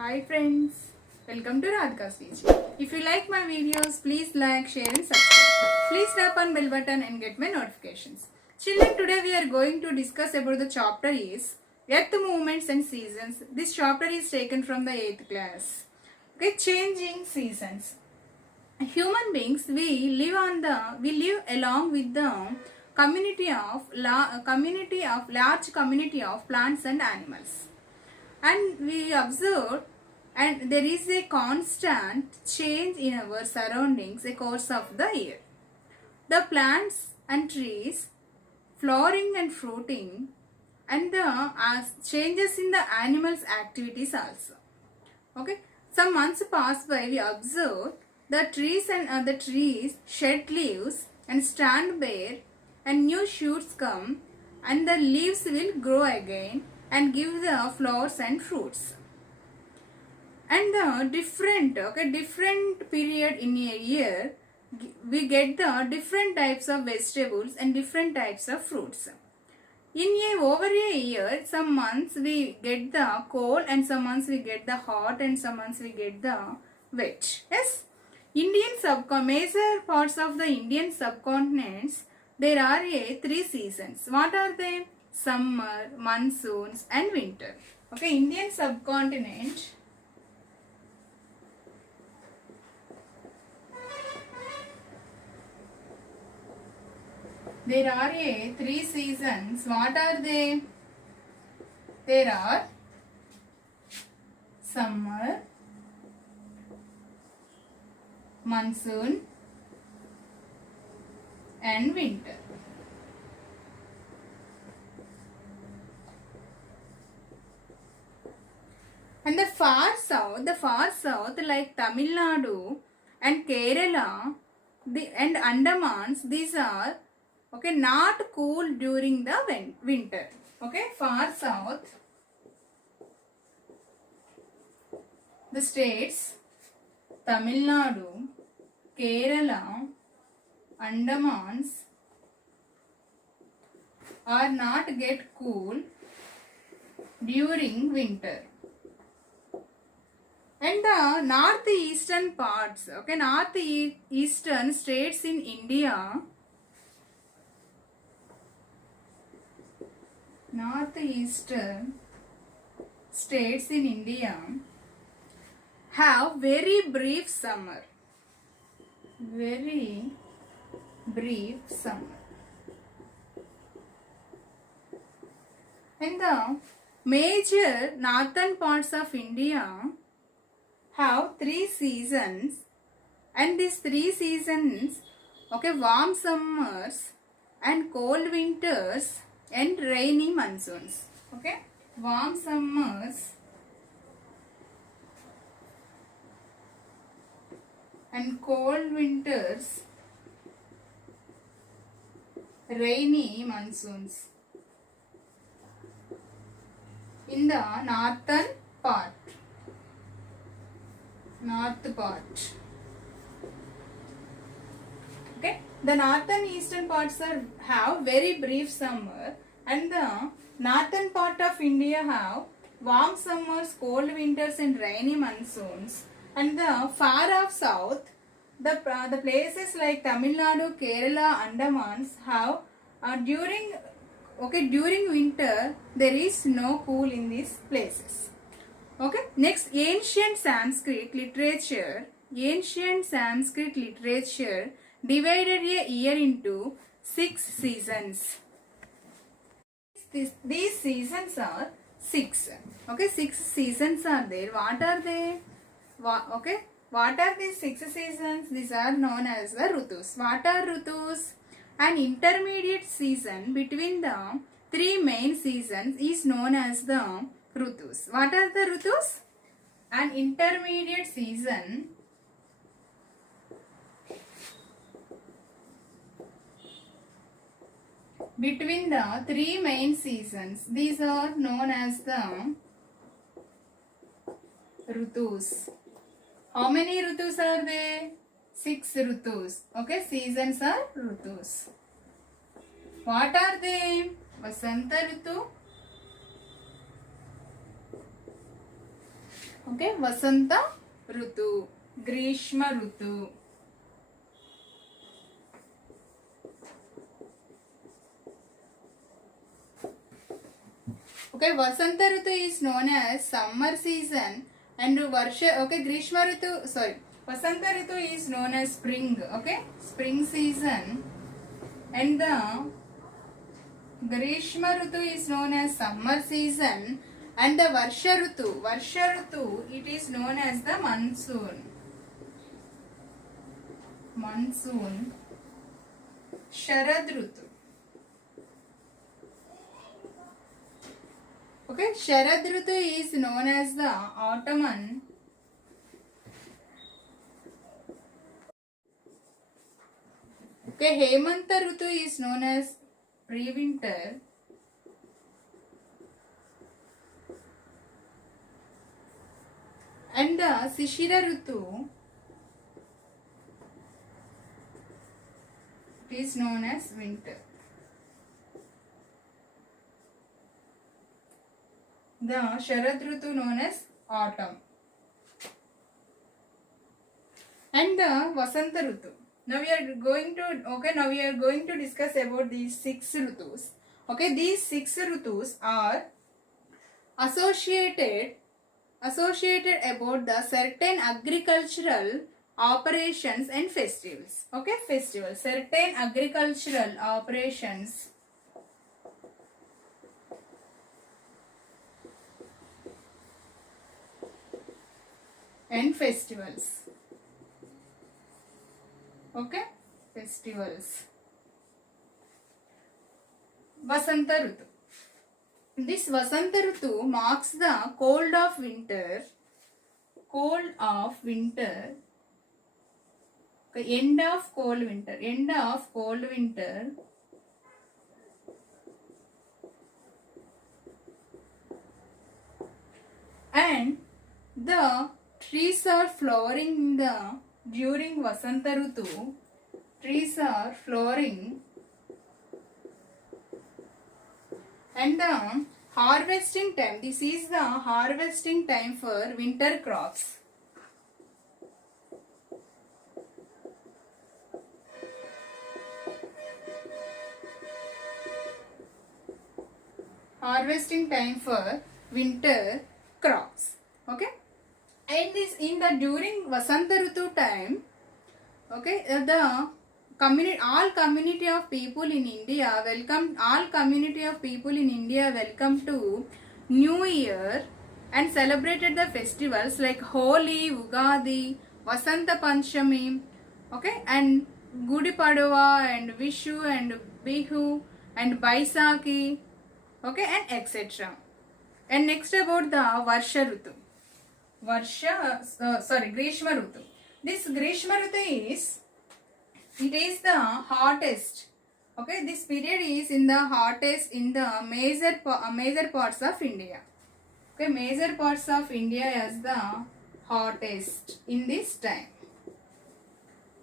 Hi friends, welcome to Radhika's Teach. If you like my videos, please like, share and subscribe. Please tap on bell button and get my notifications. Children, today we are going to discuss about the chapter is Earth Movements and Seasons. This chapter is taken from the 8th class. Okay, changing seasons. Human beings, we live along with the large community of plants and animals, and we observe and there is a constant change in our surroundings a course of the year. The plants and trees flowering and fruiting, and the changes in the animals activities also. Okay, some months pass by, we observe the trees shed leaves and stand bare, and new shoots come, and the leaves will grow again and give the flowers and fruits. And the different period in a year, we get the different types of vegetables and different types of fruits. Over a year, some months we get the cold and some months we get the hot and some months we get the wet. Yes, major parts of the Indian subcontinents, there are three seasons. What are they? Summer, monsoons and winter. Okay, Indian subcontinent, there are three seasons. What are they? There are summer, monsoon and winter. And the far south like Tamil Nadu and Kerala and Andamans, these are not cool during the winter. Okay, far south, the states Tamil Nadu, Kerala, Andamans are not get cool during winter. And the northeastern parts, northeastern states in India, have very brief summer. And the major northern parts of India have three seasons, and these three seasons, warm summers and cold winters and rainy monsoons. Okay, warm summers and cold winters, rainy monsoons in the north part. Okay, the northern eastern parts have very brief summer, and the northern part of India have warm summers, cold winters and rainy monsoons. And the far off south, the places like Tamil Nadu, Kerala, Andamans have during winter there is no cool in these places. Okay, next, ancient Sanskrit literature divided a year into 6 seasons. These seasons are 6. Okay, 6 seasons are there. What are they? What are these 6 seasons? These are known as the Rutus. What are Rutus? An intermediate season between the 3 main seasons is known as the Rutus. What are the Rutus? An intermediate season between the 3 main seasons. These are known as the Rutus. How many Rutus are there? 6 Rutus. Okay, seasons are Rutus. What are they? Vasanta Rutu, Okay, Vasanta Rutu, Grishma Rutu. Okay, Vasanta Ritu is known as summer season and Varsha, okay, Grishma Ritu, sorry, Vasanta Ritu is known as spring, okay, spring season, and the Grishma Ritu is known as summer season, and the Varsha Ritu, it is known as the monsoon, Sharad Ritu. Okay, Sharad Ritu is known as the autumn. Okay, Hemanta Ritu is known as pre-winter. And the Shishira Ritu is known as winter. The Sharad Ritu known as autumn. And the Vasanta Ritu. Now we are going to discuss about these 6 Ritus. Okay, these 6 Ritus are associated about the certain agricultural operations and festivals. Okay, festivals. Certain agricultural operations and festivals. Okay, festivals. Vasanta Ritu. This Vasanta Ritu marks the cold of winter, okay, end of cold winter, and the trees are flowering during Vasanta Ritu. Trees are flowering, and the harvesting time. This is the harvesting time for winter crops. Harvesting time for winter crops. Okay, and this during Vasanta Ritu time. Okay, all community of people in India welcome to New Year and celebrated the festivals like Holi, Ugadi, Vasanta Panchami, okay, and Gudi Padwa and Vishu and Bihu and Baisakhi, okay, and etc. And next about the Varsha Ritu. Grishma Ritu. This Grishma Ritu it is the hottest. Okay, this period is in the hottest in the major parts of India. Okay, major parts of India as the hottest in this time.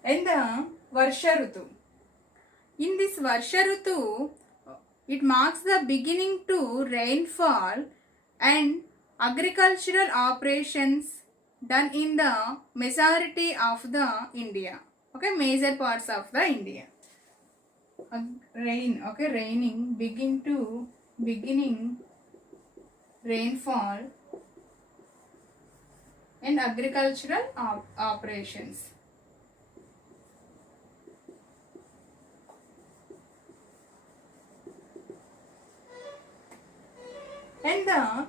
And the Varsha Ritu. In this Varsha Ritu, it marks the beginning to rainfall and agricultural operations done in the majority of the India. Okay, major parts of the India. Beginning rainfall and agricultural operations. And the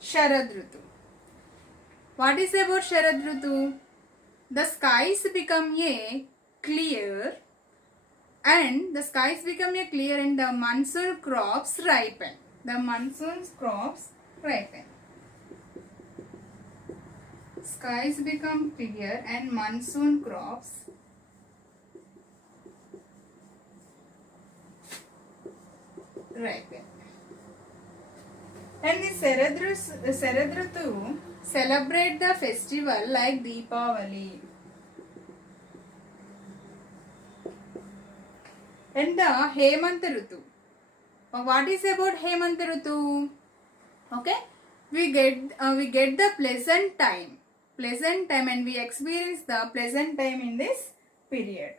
Sharad Ritu. What is about Sharad Ritu? The skies become clear and the monsoon crops ripen. Skies become clear and monsoon crops ripen. And the Sharad Ritu celebrate the festival like Deepavali. And the Hemanta Ritu. What is about Hemanta Ritu? Okay, we get the pleasant time, and we experience the pleasant time in this period.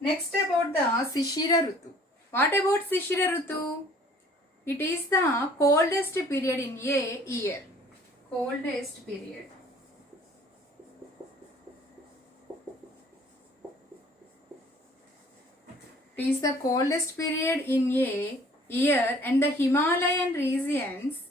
Next, about the Shishira Rutu. What about Shishira Rutu? It is the coldest period in a year. Coldest period. It is the coldest period in a year, and the Himalayan regions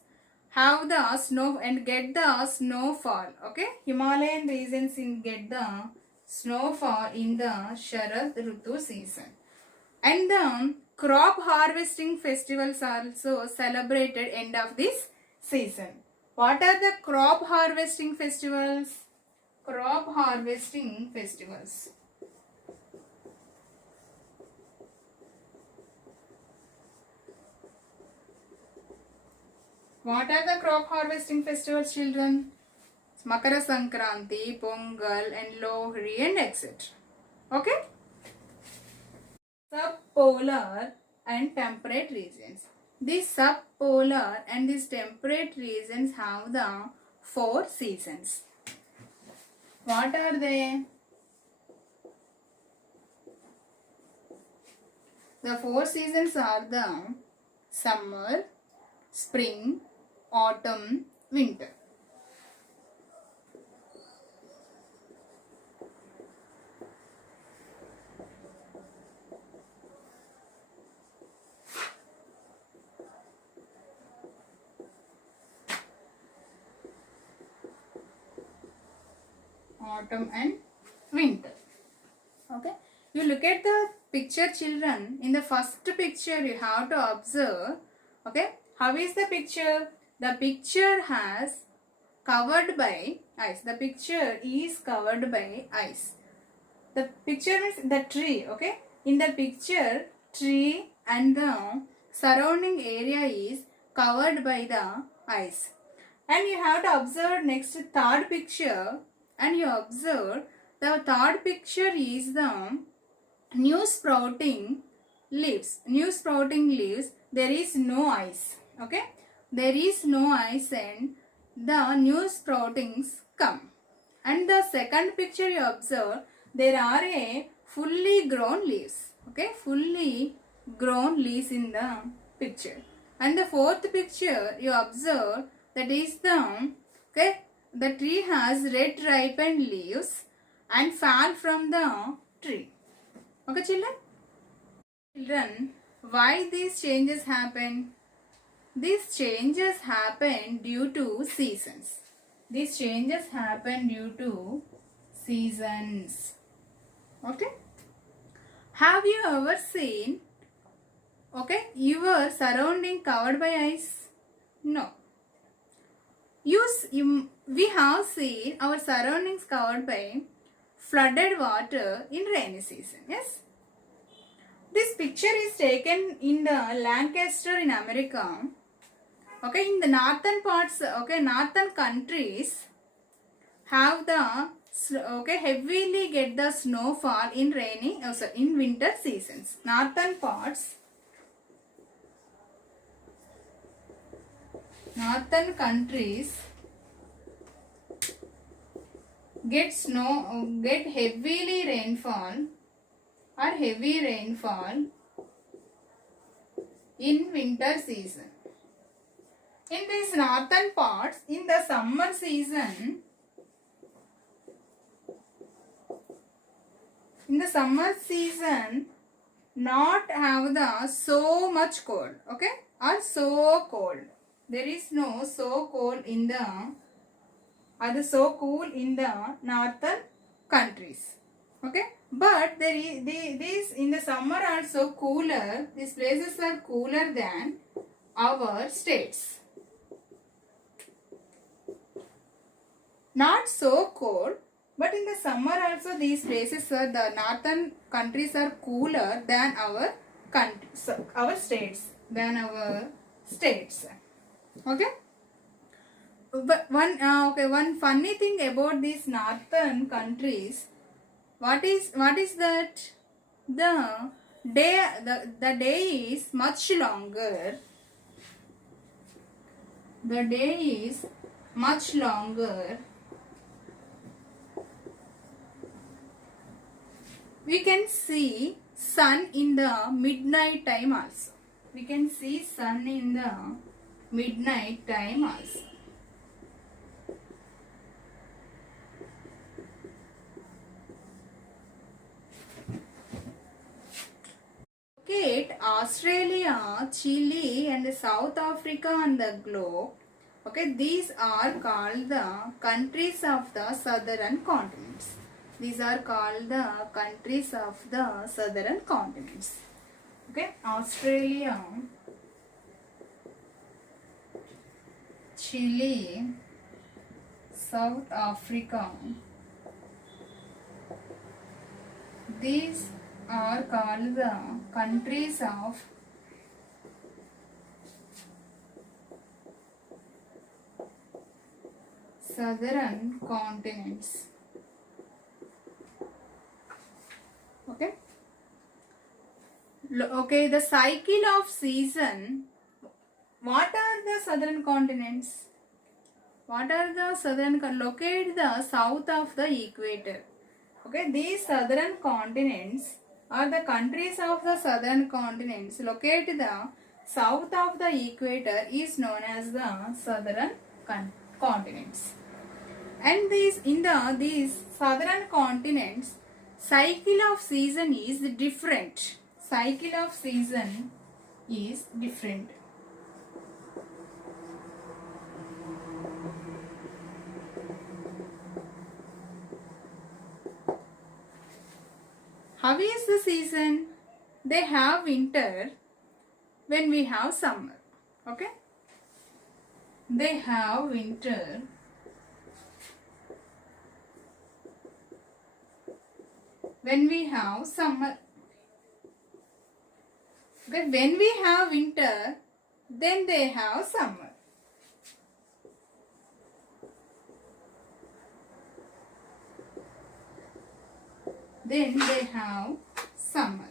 have the snow and get the snowfall. Okay, Himalayan regions get the snowfall in the Sharad Rutu season. And the crop harvesting festivals are also celebrated end of this season. What are the crop harvesting festivals? Crop harvesting festivals. What are the crop harvesting festivals, children? Makara Sankranti, Pongal, and Lohri, and etc. Okay? Subpolar and temperate regions. These subpolar and these temperate regions have the 4 seasons. What are they? The 4 seasons are the summer, spring, autumn, winter. Autumn and winter. Okay, you look at the picture, children. In the first picture you have to observe. Okay, how is the picture? The picture has covered by ice. The picture is covered by ice. The picture is the tree. Okay, in the picture, tree and the surrounding area is covered by the ice. And you have to observe next third picture, and you observe the third picture is the new sprouting leaves. New sprouting leaves, there is no ice. Okay, there is no ice and the new sproutings come. And the second picture you observe, there are a fully grown leaves. Okay, fully grown leaves in the picture. And the fourth picture you observe, that is the tree has red ripened leaves and fall from the tree. Okay, children? Children, why these changes happen? These changes happen due to seasons. These changes happen due to seasons. Okay? Have you ever seen, your surrounding covered by ice? No. We have seen our surroundings covered by flooded water in rainy season. Yes? This picture is taken in the Lancaster in America. Okay, in the northern parts, northern countries have the heavily get the snowfall in in winter seasons. Northern countries get heavy rainfall in winter season. In these northern parts, in the summer season, not have the so much cold, okay, or so cold. There is no so cold in the so cool in the northern countries, okay. But there is these in the summer are so cooler. These places are cooler than our states. Not so cold, but in the summer also these places are, the northern countries are cooler than our states, okay. But one funny thing about these northern countries, what is that? The the day is much longer. The day is much longer. We can see sun in the midnight time also. We can see sun in the midnight time also. Locate Australia, Chile and South Africa on the globe. Okay, these are called the countries of the southern continents. These are called the countries of the southern continents. Okay, Australia, Chile, South Africa. These are called the countries of southern continents. Okay. Okay, the cycle of season. What are the southern continents? What are the southern? Locate the south of the equator. Okay, these southern continents are the countries of the southern continents. Locate the south of the equator is known as the southern continents. And these southern continents, cycle of season is different. Cycle of season is different. How is the season? They have winter when we have summer. Okay? They have winter when we have summer. Okay? When we have winter, then they have summer. Then they have summer.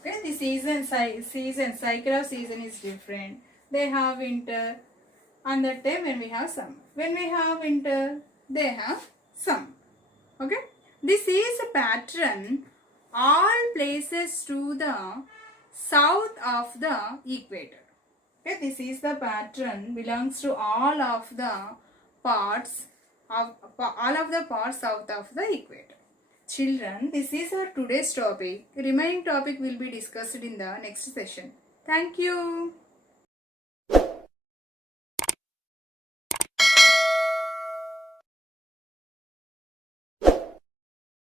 Okay, the season cycle of season is different. They have winter, and that time when we have summer. When we have winter, they have summer. Okay, this is a pattern all places to the south of the equator. Okay, this is the pattern belongs to all of the parts south of the equator. Children, this is our today's topic. Remaining topic will be discussed in the next session. Thank you.